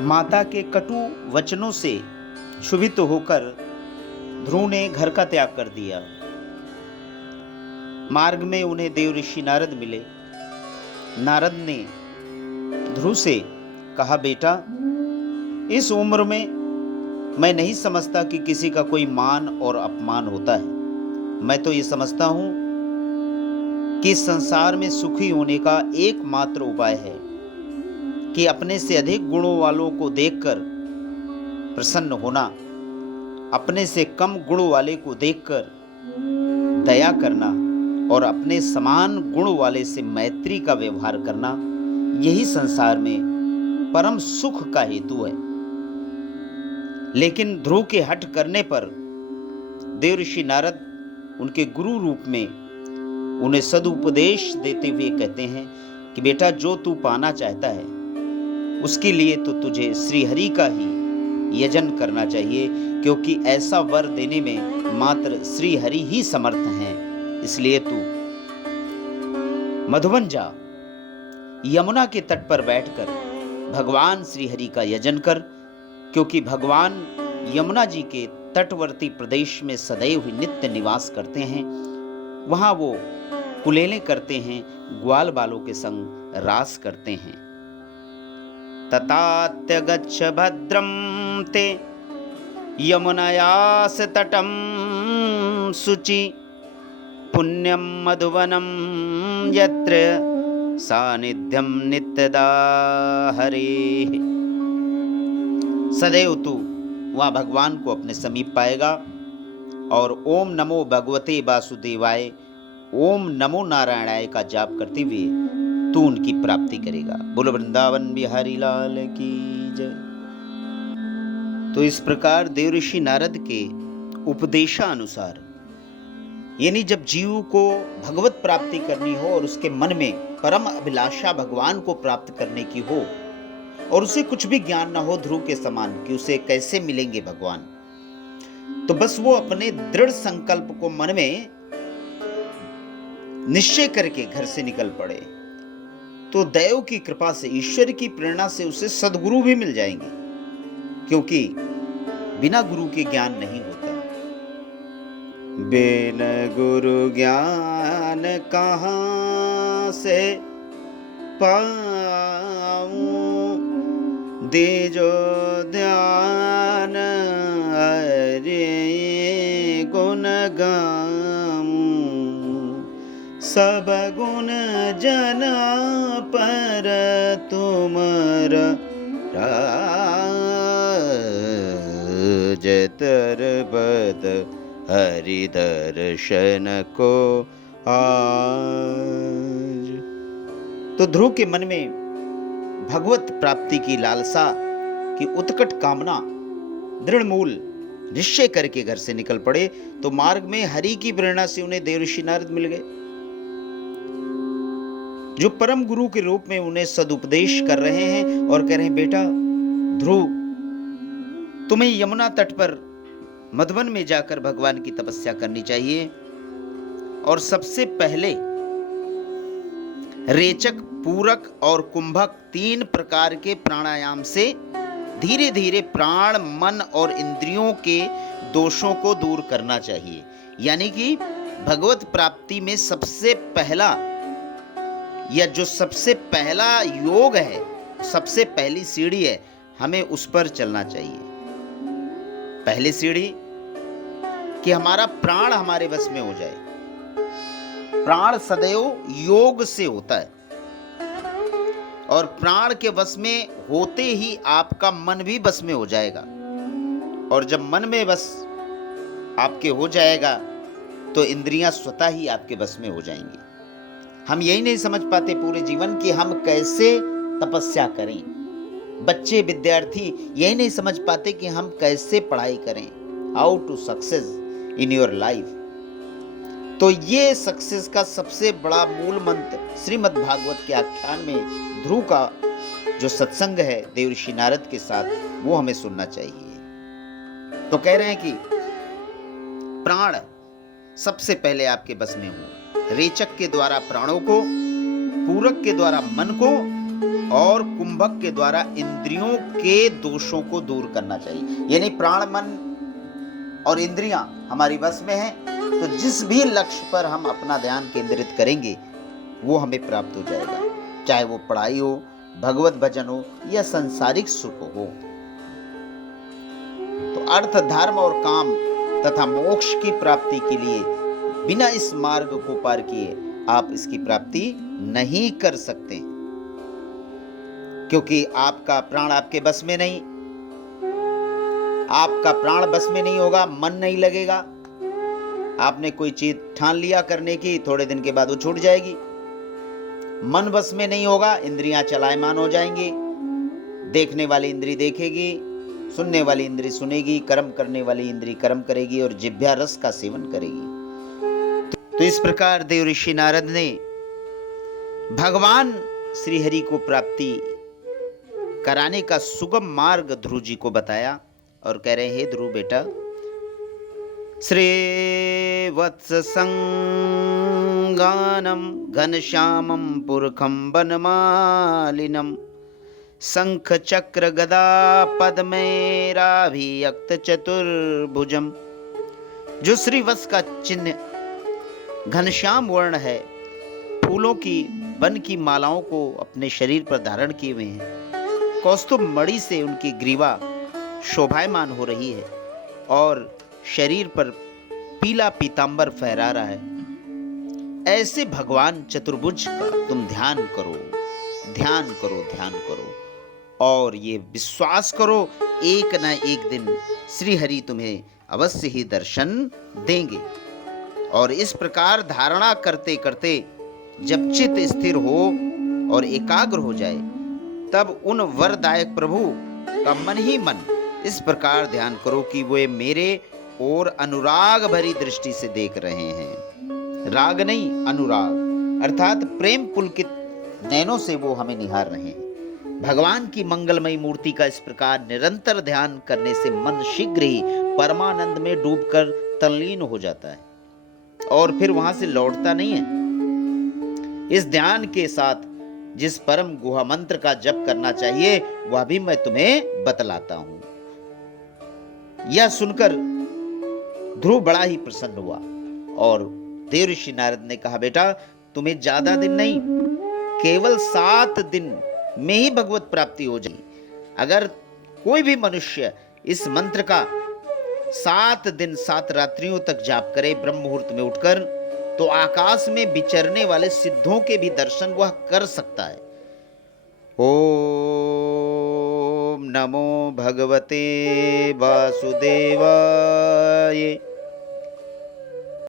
माता के कटु वचनों से क्षुभित होकर ध्रुव ने घर का त्याग कर दिया। मार्ग में उन्हें देव ऋषि नारद मिले। नारद ने ध्रुव से कहा, बेटा, इस उम्र में मैं नहीं समझता कि किसी का कोई मान और अपमान होता है। मैं तो ये समझता हूं कि संसार में सुखी होने का एकमात्र उपाय है कि अपने से अधिक गुणों वालों को देखकर प्रसन्न होना, अपने से कम गुण वाले को देखकर दया करना और अपने समान गुण वाले से मैत्री का व्यवहार करना, यही संसार में परम सुख का हेतु है। लेकिन ध्रुव के हठ करने पर देव ऋषि नारद उनके गुरु रूप में उन्हें सदुपदेश देते हुए कहते हैं कि बेटा, जो तू पाना चाहता है उसके लिए तो तुझे श्रीहरि का ही यजन करना चाहिए, क्योंकि ऐसा वर देने में मात्र श्रीहरि ही समर्थ हैं। इसलिए तू मधुबन जा, यमुना के तट पर बैठकर भगवान श्रीहरि का यजन कर, क्योंकि भगवान यमुना जी के तटवर्ती प्रदेश में सदैव नित्य निवास करते हैं। वहां वो कुलेलें करते हैं, ग्वाल बालों के संग रास करते हैं। ततात्यगच्छ भद्रं ते यमुनायास तटं शुचि पुण्यं मधुवनं यत्र सानिध्यं नित्यदा हरेः। सदैव तू वहाँ भगवान को अपने समीप पाएगा और ओम नमो भगवते वासुदेवाय, ओम नमो नारायणाय का जाप करते हुए तू उनकी प्राप्ति करेगा। बोलो वृंदावन बिहारी लाल की जय। तो इस प्रकार देव ऋषि नारद के उपदेशानुसार, यानी जब जीव को भगवत प्राप्ति करनी हो और उसके मन में परम अभिलाषा भगवान को प्राप्त करने की हो और उसे कुछ भी ज्ञान ना हो ध्रुव के समान कि उसे कैसे मिलेंगे भगवान, तो बस वो अपने दृढ़ संकल्प को मन में निश्चय करके घर से निकल पड़े, तो दैव की कृपा से, ईश्वर की प्रेरणा से उसे सद्गुरु भी मिल जाएंगे, क्योंकि बिना गुरु के ज्ञान नहीं होता। बिन गुरु ज्ञान कहां से पाऊं, दीजो ध्यान हरे गुण गाऊं, सब गुण जना पर तुमर राज तरबद हरि दर्शन को आज। तो ध्रुव के मन में भगवत प्राप्ति की लालसा की उत्कट कामना दृढ़ मूल निश्चय करके घर से निकल पड़े। तो मार्ग में हरि की प्रेरणा से उन्हें देव ऋषि नारद मिल गए, जो परम गुरु के रूप में उन्हें सदुपदेश कर रहे हैं और कह रहे हैं, बेटा ध्रुव, तुम्हें यमुना तट पर मधुबन में जाकर भगवान की तपस्या करनी चाहिए और सबसे पहले रेचक, पूरक और कुंभक 3 प्रकार के प्राणायाम से धीरे धीरे प्राण, मन और इंद्रियों के दोषों को दूर करना चाहिए। यानी कि भगवत प्राप्ति में सबसे पहला या जो सबसे पहला योग है, सबसे पहली सीढ़ी है, हमें उस पर चलना चाहिए। पहली सीढ़ी कि हमारा प्राण हमारे वश में हो जाए। प्राण सदैव योग से होता है और प्राण के वश में होते ही आपका मन भी वश में हो जाएगा, और जब मन में वश आपके हो जाएगा तो इंद्रियां स्वतः ही आपके वश में हो जाएंगी। हम यही नहीं समझ पाते पूरे जीवन कि हम कैसे तपस्या करें। बच्चे, विद्यार्थी यही नहीं समझ पाते कि हम कैसे पढ़ाई करें, how to success in your life. तो ये सक्सेस का सबसे बड़ा मूल मंत्र श्रीमद् भागवत के आख्यान में ध्रुव का जो सत्संग है देव ऋषि नारद के साथ, वो हमें सुनना चाहिए। तो कह रहे हैं कि प्राण सबसे पहले आपके बस में हो। रेचक के द्वारा प्राणों को, पूरक के द्वारा मन को और कुंभक के द्वारा इंद्रियों के दोषों को दूर करना चाहिए। यानी प्राण, मन और इंद्रियां हमारी वश में हैं, तो जिस भी लक्ष्य पर हम अपना ध्यान केंद्रित करेंगे वो हमें प्राप्त हो जाएगा, चाहे वो पढ़ाई हो, भगवत भजन हो या सांसारिक सुख हो। तो अर्थ, धर्म और काम तथा मोक्ष की प्राप्ति के लिए बिना इस मार्ग को पार किए आप इसकी प्राप्ति नहीं कर सकते, क्योंकि आपका प्राण आपके बस में नहीं, आपका प्राण बस में नहीं होगा, मन नहीं लगेगा। आपने कोई चीज ठान लिया करने की, थोड़े दिन के बाद वो छूट जाएगी। मन बस में नहीं होगा, इंद्रियां चलायमान हो जाएंगी। देखने वाली इंद्री देखेगी, सुनने वाली इंद्री सुनेगी, कर्म करने वाली इंद्री कर्म करेगी और जिह्वा रस का सेवन करेगी। तो इस प्रकार देव ऋषि नारद ने भगवान श्री हरि को प्राप्ति कराने का सुगम मार्ग ध्रुव जी को बताया और कह रहे हैं, हे ध्रुव बेटा, श्री वत्स संगानम घनश्यामम पुरखम वनमालिनम शंख चक्र गदा पद्मैराभियक्त चतुर्भुजम। जो श्रीवत्स का चिन्ह घनश्याम वर्ण है, फूलों की वन की मालाओं को अपने शरीर पर धारण किए हुए हैं, कौस्तुभ मणि से उनकी ग्रीवा शोभायमान हो रही है और शरीर पर पीला पीतांबर फहरा रहा है, ऐसे भगवान चतुर्भुज का तुम ध्यान करो, ध्यान करो, ध्यान करो और ये विश्वास करो, एक न एक दिन श्री हरि तुम्हें अवश्य ही दर्शन देंगे। और इस प्रकार धारणा करते करते जब चित्त स्थिर हो और एकाग्र हो जाए, तब उन वरदायक प्रभु का मन ही मन इस प्रकार ध्यान करो कि वे मेरे और अनुराग भरी दृष्टि से देख रहे हैं। राग नहीं, अनुराग, अर्थात प्रेम पुलकित नैनों से वो हमें निहार रहे हैं। भगवान की मंगलमयी मूर्ति का इस प्रकार निरंतर ध्यान करने से मन शीघ्र ही परमानंद में डूबकर तल्लीन हो जाता है और फिर वहां से लौटता नहीं है। इस ध्यान के साथ जिस परम गुहा मंत्र का जप करना चाहिए वह भी मैं तुम्हें बतलाता हूं। यह सुनकर ध्रुव बड़ा ही प्रसन्न हुआ और देव ऋषि नारद ने कहा, बेटा तुम्हें ज्यादा दिन नहीं, केवल 7 दिन में ही भगवत प्राप्ति हो जाएगी। अगर कोई भी मनुष्य इस मंत्र का 7 दिन 7 रात्रियों तक जाप करे ब्रह्म मुहूर्त में उठकर, तो आकाश में विचरने वाले सिद्धों के भी दर्शन वह कर सकता है। ओम नमो भगवते वासुदेवाय।